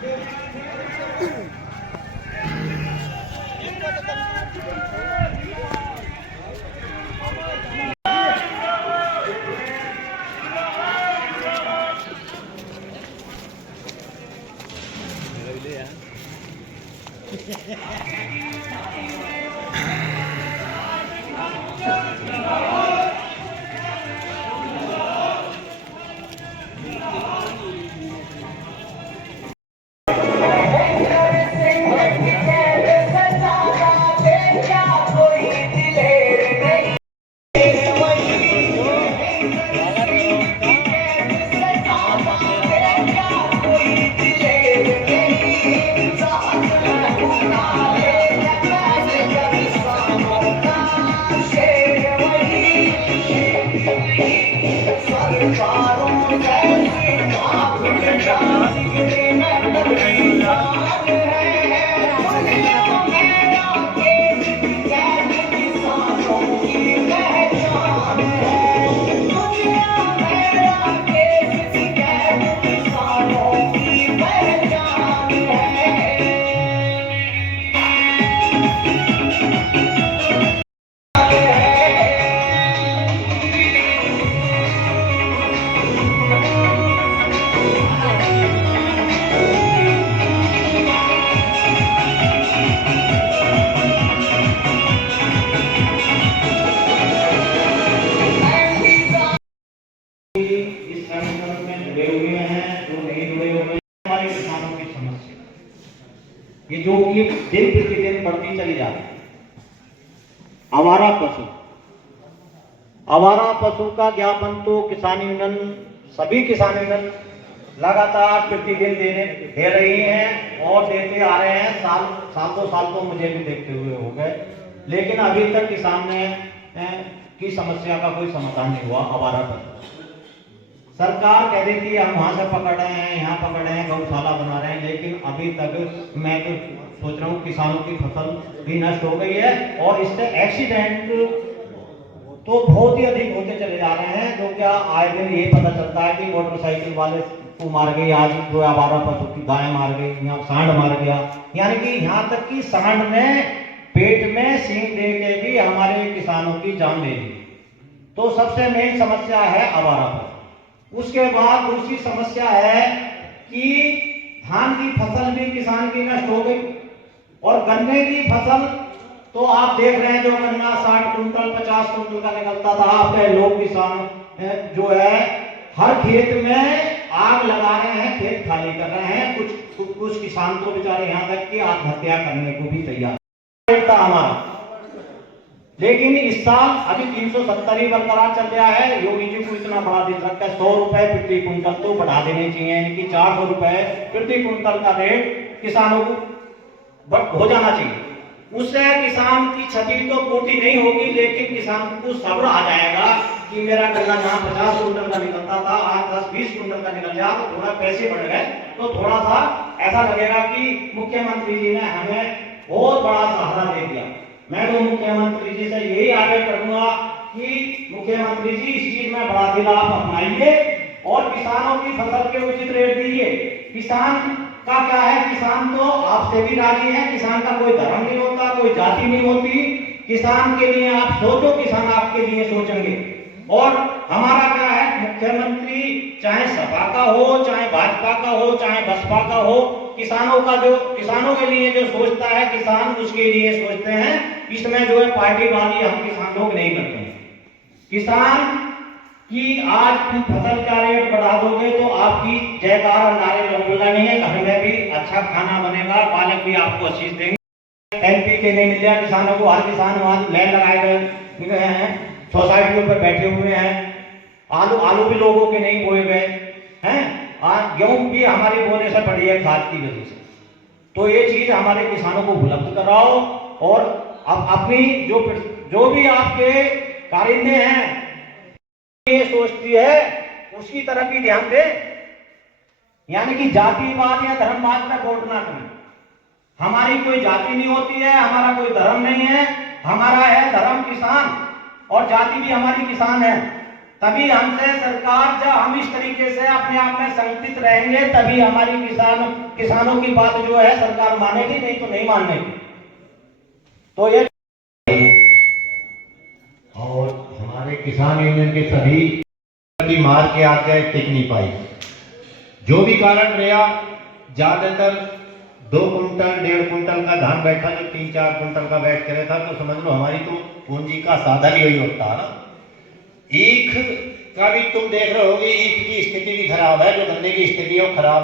ये जो कि दिन प्रतिदिन बढ़ती चली जा रही है। आवारा पशु का ज्ञापन तो किसान यूनियन, सभी किसान यूनियन लगातार प्रतिदिन दे रही हैं और देते आ रहे हैं। साल दो साल तो मुझे भी देखते हुए हो गए, लेकिन अभी तक किसान की समस्या का कोई समाधान नहीं हुआ। आवारा पशु सरकार कह रही थी हम वहां से पकड़ रहे हैं, यहाँ पकड़ रहे हैं, गौशाला बना रहे हैं, लेकिन अभी तक मैं तो सोच रहा हूँ किसानों की फसल भी नष्ट हो गई है और इससे एक्सीडेंट तो बहुत ही अधिक होते चले जा रहे हैं। जो क्या आए दिन ये पता चलता है कि मोटरसाइकिल वाले को मार गई, आज जो आवारा पशु की गाय मार गई, यहाँ सांड मार गया, यानी कि यहाँ तक कि सांड ने पेट में सींग दे के भी हमारे किसानों की जान ले ली। तो सबसे मेन समस्या है आवारा पशु। उसके बाद दूसरी समस्या है कि धान की फसल भी किसान की नष्ट हो गई और गन्ने की फसल तो आप देख रहे हैं, जो गन्ना 60 कुंटल 50 कुंटल का निकलता था, आपके लोग किसान जो है हर खेत में आग लगा रहे हैं, खेत खाली कर रहे हैं। कुछ किसान तो बेचारे यहाँ तक कि आत्महत्या करने को भी तैयार था हमारा। लेकिन इस साल अभी 370 ही बरकरार चल रहा है। योगी जी को इतना बड़ा दिन रखा है, 100 रुपए प्रति कुंटल तो बढ़ा देने चाहिए, यानी कि 400 रुपए प्रति कुंटल का रेट किसानों को हो जाना चाहिए। उससे किसान की क्षति तो पूर्ति नहीं होगी, लेकिन किसान को सब्र आ जाएगा कि मेरा गन्ना जहाँ 50 कुंटल का निकलता था आज 10-20 कुंटल का निकल जाए, तो थोड़ा पैसे बढ़ गए, तो थोड़ा सा ऐसा लगेगा कि मुख्यमंत्री जी ने हमें बहुत बड़ा सहारा दे दिया। मैं तो मुख्यमंत्री जी से यही आग्रह करूंगा कि मुख्यमंत्री जी इस चीज में बड़ा दिल आप अपनाइए और किसानों की फसल के उचित रेट दीजिए। किसान का क्या है, किसान तो आपसे भी राजी है, किसान का कोई धर्म नहीं होता, कोई जाति नहीं होती। किसान के लिए आप सोचो, किसान आपके लिए सोचेंगे। और हमारा क्या है, मुख्यमंत्री चाहे सपा का हो, चाहे भाजपा का हो, चाहे बसपा का हो, किसानों के लिए जो सोचता है किसान उसके लिए सोचते हैं। इसमें जो है पार्टीबाजी हम किसान लोग नहीं करते हैं। किसान कि आज तुम फसल का रेट बढ़ा दोगे तो आपकी जयकार नारे लगेंगे, घर में भी अच्छा खाना बनेगा, मालिक भी आपको आशीष देंगे। एमपी के नहीं मिल जाए किसानों को, हर किसान वहां लैंड लगाए गए हैं, सोसाइटियों पर बैठे हुए हैं। आलू भी लोगों के नहीं बोए गए हैं, गेहूं भी हमारी बोने से बढ़ी है खाद की वजह से। तो ये चीज हमारे किसानों को उपलब्ध कराओ और अब अपनी जो भी आपके कारिंदे हैं ये सोचती है उसकी तरफ भी ध्यान दे, यानी कि जातिवाद या धर्मवाद में वोट ना करें। हमारी कोई जाति नहीं होती है, हमारा कोई धर्म नहीं है, हमारा है धर्म किसान और जाति भी हमारी किसान है। तभी हमसे सरकार, जब हम इस तरीके से अपने आप में संगठित रहेंगे तभी हमारी किसानों की बात जो है सरकार मानेगी, नहीं तो नहीं मानेगी। तो ये और हमारे किसान यूनियन के सभी की मार के आगे टिक नहीं पाई। जो भी कारण रहा, ज्यादातर 2 कुंटल 1.5 कुंटल का धान बैठा, जो 3-4 कुंटल का बैठ करे था, तो समझ लो हमारी तो पूंजी का साधन ही वही होता है ना। ईख का भी तुम देख रहे होगे, ईख की स्थिति भी खराब है, जो गन्ने की स्थिति है वो खराब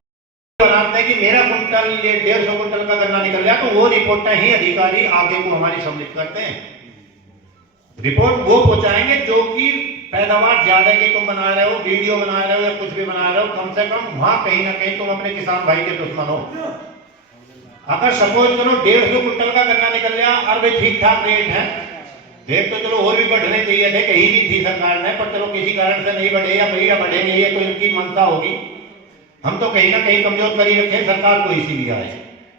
बनाते हैं कि मेरा कुंटल 150 कुंटल का गन्ना निकल गया, तो वो रिपोर्टें ही अधिकारी आगे को हमारी सबमिट करते हैं। रिपोर्ट वो पहुंचाएंगे जो कि पैदावार ज्यादा की तुम बना रहे हो, वीडियो बना रहे हो या कुछ भी बना रहे हो, कम से कम वहां कहीं ना कहीं तुम अपने किसान भाई के दुश्मन हो। अगर सपोज करो 150 कुंटल का गन्ना निकल गया और भाई ठीक ठाक रेट है, रेट तो चलो और भी बढ़ने चाहिए थे, कहीं भी थी सरकार ने, पर चलो किसी कारण से नहीं बढ़े या भैया बढ़ेंगे, ये तो इनकी मनता होगी। हम तो कहीं ना कहीं कमजोर कर ही रखे सरकार को इसीलिए आए।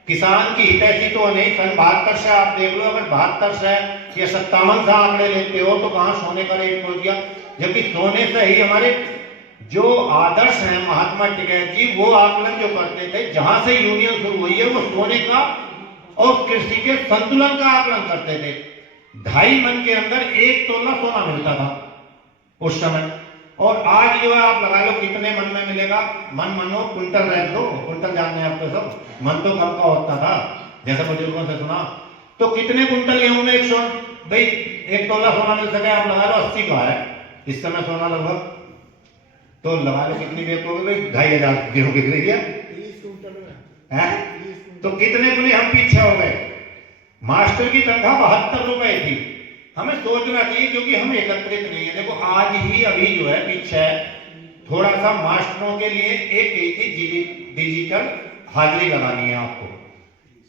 किसान की हितैषी तो नहीं, सन 72 से आप देख लो, अगर 72 से या 57 से आंकड़े लेते हो तो कहां सोने का रेट पहुंच गया, जबकि सोने से ही हमारे जो आदर्श हैं महात्मा टिकैत जी, वो आकलन जो करते थे, जहां से यूनियन शुरू हुई है, वो सोने का और कृषि के संतुलन का आकलन करते थे। 2.5 मन के अंदर 1 तोला सोना मिलता था उस समय, और आज जो है आप लगा लो कितने मन में मिलेगा। मन मनो कुंटल रख दो, कुंटल जानते हैं आपको सब, मन तो कम का होता था जैसे बुजुर्गों से सुना। तो कितने कुंटल गेहूं में 100 भाई 1 तोला सोना मिल सके, आप लगा लो 80 का है इस समय सोना लगभग, तो लगा लो कितनी बेचोगे भाई, 2,500 गेहूं बिक रही है, 30 कुंटल है? तो कितने गुने हम पीछे हो गए। मास्टर की तनख्वाह 72 रुपए थी। हमें सोचना चाहिए क्योंकि हम एकत्रित नहीं है। देखो आज ही अभी जो है पीछे थोड़ा सा मास्टरों के लिए एक गई थी डिजिटल हाजिरी लगानी है आपको।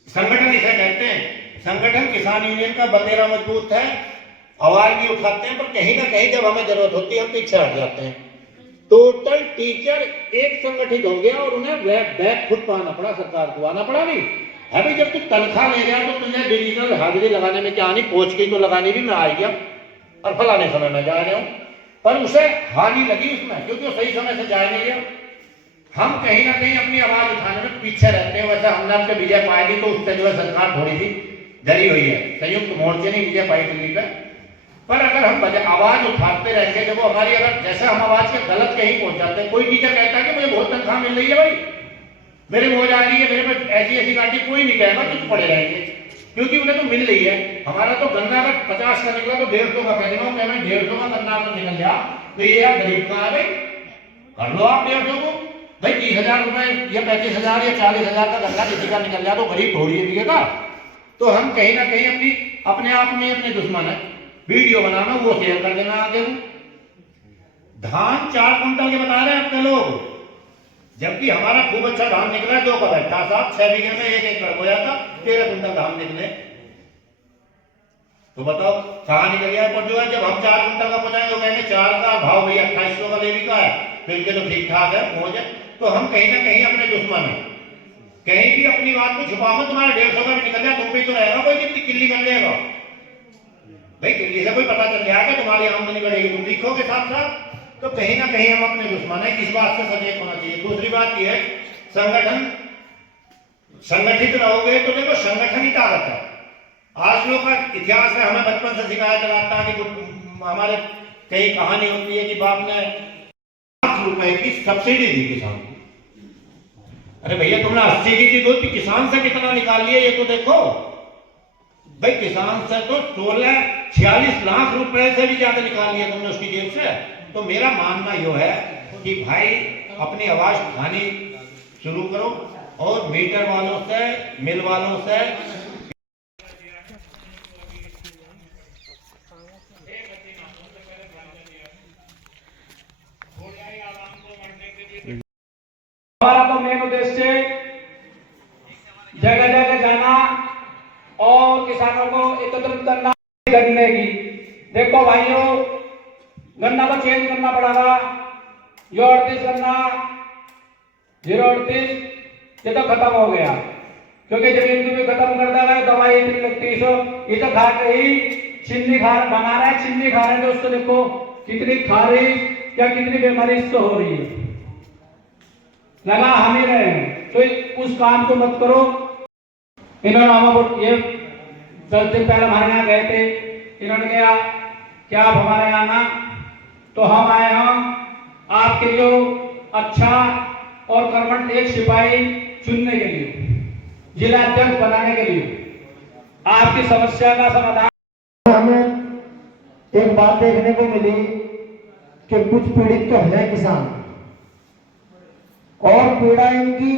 संगठन इसे कहते हैं, संगठन किसान यूनियन का बतेरा मजबूत है, आवाज भी उठाते हैं, पर कहीं ना कहीं जब हमें जरूरत होती है हम पीछे हट जाते हैं। टोटल टीचर एक संगठित हो गया और उन्हें बैग खुद पाना पड़ा, सरकार को आना पड़ा नहीं है भाई। जब तू तनख्वाह ले गया तो तुझे डिजिटल हाजिरी लगाने में क्या आनी, कोच की तो लगानी भी मैं आ गया और फलाने समय में जा रहा हूं, पर उसे हानि लगी उसमें क्योंकि वो सही समय से जाए नहीं गया। हम कहीं ना कहीं अपनी आवाज उठाने में पीछे रहते हैं। वैसे हमने आपके विजय पाई थी तो उससे जो है सरकार थोड़ी सी डरी हुई है, संयुक्त मोर्चे ने विजय पाई दिल्ली पे। पर अगर हम आवाज उठाते रहेंगे, जब वो हमारी अगर जैसे हम आवाज के गलत कहीं पहुंचाते हैं, कोई टीचर कहता है कि मुझे बहुत तनख्वाह मिल रही है भाई, मेरे मौज आ रही है, मेरे पे ऐसी गाड़ी, कोई नहीं कहेगा, चुप पड़े रहेंगे क्योंकि उन्हें तो मिल रही है। हमारा तो गन्ना अगर 50 का निकला तो 150 का कह देगा, 150 का गन्ना अगर निकल गया तो ये यार गरीब का है भाई, कर लो आप 150 को भाई। 30,000 रुपए या 35,000 या 40,000 का गन्ना किसी का निकल गया तो गरीब थोड़ी है। तो हम कहीं ना कहीं अपने आप में अपने दुश्मन है। वीडियो बनाना वो शेयर कर देना आगे। धान 4 कुंटल के बता रहे हैं अपने लोग, जबकि हमारा खूब अच्छा धान निकला 2 का बैठा साहब, 6 बीघे में 1 एकड़ हो जाता, 13 कुंटल धान निकले। तो बताओ कहां निकल गया। पर जो है जब हम 4 कुंटल का पहुंचाएंगे तो कहेंगे 4 का भाव भैया 2800 का लेवी का है, तो इनके तो ठीक ठाक है पहुंच है। तो हम कहीं ना कहीं अपने दुश्मन है। कहीं भी अपनी बात को छुपा मत, तुम्हारा 150 का भी निकल जाए तुम पे तो रहेगा कोई, कितनी किल्ली कर लेगा भाई। किल्ली से कोई पता चल जाएगा तुम्हारी आमदनी बढ़ेगी, तुम लिखोगे साथ साथ। तो कहीं ना कहीं हम अपने दुश्मन है, इस बात से सचेत होना चाहिए। दूसरी बात यह है, संगठित रहोगे तो देखो संगठन ही ताकत है। आजकल का इतिहास है, हमें बचपन से सिखाया चलाता है कि हमारे कई कहानी होती है कि बाप ने ₹1,00,000 की सब्सिडी दी किसान को। अरे भैया तुमने 80 की दी, तो किसान से कितना निकाल लिया ये तो देखो भाई। किसान से तो 46 लाख रुपए से भी ज्यादा निकाल लिया तुमने उसकी जेब से। तो मेरा मानना यह है कि भाई अपनी आवाज उठानी शुरू करो और मीटर वालों से, मिल वालों से हमारा तो मेन उद्देश्य जगह जगह जाना और किसानों को एकत्रित करना गन्ने की। देखो भाइयों, गन्ना को चेंज करना पड़ेगा। जो 38 गन्ना 038 ये तो खत्म हो गया, क्योंकि जमीन को भी खत्म कर देगा, दवाई इतनी लगती है। इसे खा के ही चिन्नी खा बना रहे हैं, चिन्नी खा रहे हैं। दोस्तों देखो कितनी खारिज या कितनी बीमारी इससे हो रही है, लगा हम ही रहे हैं, तो उस काम को मत करो। इन्होंने हमें ये 10 दिन पहले हमारे यहाँ गए थे, इन्होंने कहा क्या आप हमारे यहाँ ना, तो हम आए हम आपके लिए अच्छा और कर्मठ एक सिपाही चुनने के लिए, जिला अध्यक्ष बनाने के लिए, आपकी समस्या का समाधान। हमें एक बात देखने को मिली कि कुछ पीड़ित तो है किसान, और पीड़ा इनकी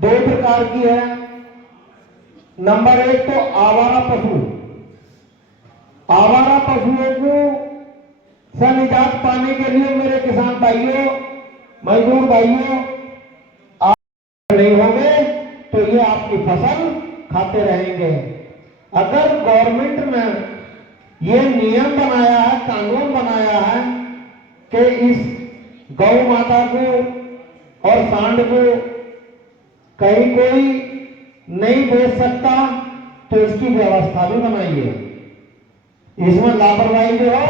2 प्रकार की है। नंबर 1 तो आवारा पशु। आवारा पशुओं को से निजात पाने के लिए मेरे किसान भाइयों, मजदूर भाइयों, आप नहीं होंगे तो ये आपकी फसल खाते रहेंगे। अगर गवर्नमेंट ने ये नियम बनाया है, कानून बनाया है कि इस गौ माता को और सांड को कहीं कोई नहीं बेच सकता, तो इसकी व्यवस्था भी बनाइए। इसमें लापरवाही जो है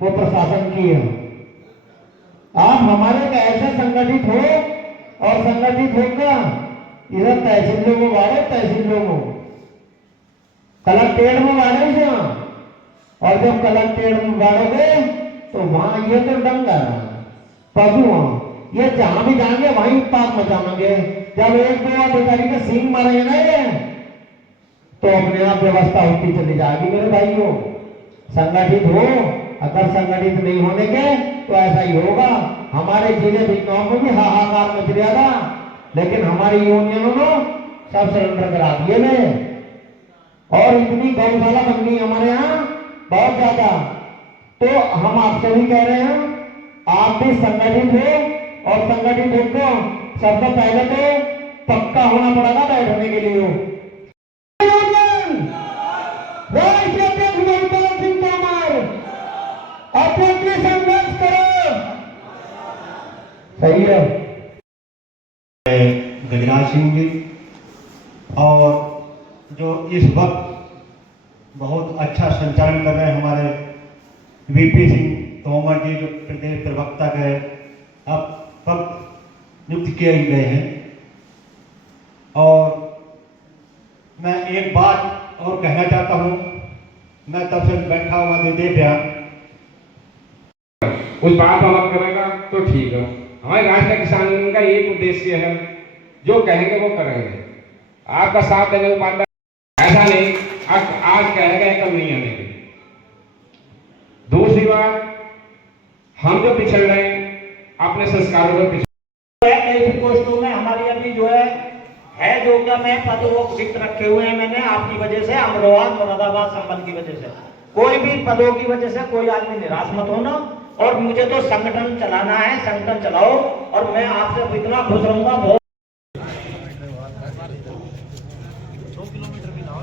वो प्रशासन की है। आप हमारे ऐसे संगठित हो और संगठित होकर इधर तहसीलों में बाढ़े, तहसीलों में कलेक्ट्रेट में बाढ़े से, और जब कलेक्ट्रेट में बाढ़ोगे तो वहां ये तो डंगर पशु ये जहां भी जाएंगे वहीं उत्पाद मचाएंगे। जब 1-2 अधिकारी के सींग मारेंगे ना ये, तो अपने आप व्यवस्था होती चली जाएगी। मेरे भाइयों, संगठित हो। अगर संगठित नहीं होने के तो ऐसा ही होगा। हमारे जिले भिन्नों में भी हाहाकार मच रहा था, लेकिन हमारी यूनियनों ने सब सरेंडर करा दिए थे, और इतनी गौशाला बन गई हमारे यहाँ बहुत ज्यादा। तो हम आपसे भी कह रहे हैं, आप भी संगठित हो, और संगठित होकर सबसे पहले तो पक्का होना पड़ेगा बैठने के लिए। संघर्ष करो, सही है। गजराज सिंह जी, और जो इस वक्त बहुत अच्छा संचालन कर रहे हैं हमारे वीपी सिंह तोमर जी, जो प्रदेश प्रवक्ता के अब नियुक्त किए गए हैं। और मैं एक बात और कहना चाहता हूँ, मैं तब से बैठा हुआ दे दिया उस बात पर अमल करेगा तो ठीक है। हमारे राष्ट्रीय किसान यूनियन का एक उद्देश्य है, जो कहेंगे वो करेंगे। आपका साथ देने को बात ऐसा नहीं आज कहेंगे कल नहीं आने की। दूसरी बात, हम जो पिछड़ रहे हैं अपने संस्कारों में ऐसी पोस्टों में हमारी अभी जो है जो क्या मैं पद वो रिक्त रखे हुए हैं मैंने आपकी वजह से, अमरोहा मुरादाबाद संबंध की वजह से। कोई भी पदों की वजह से कोई आदमी निराश मत होना, और मुझे तो संगठन चलाना है, संगठन चलाओ, और मैं आपसे इतना खुश रहूंगा। बहुत 2 किलोमीटर भी ना हो।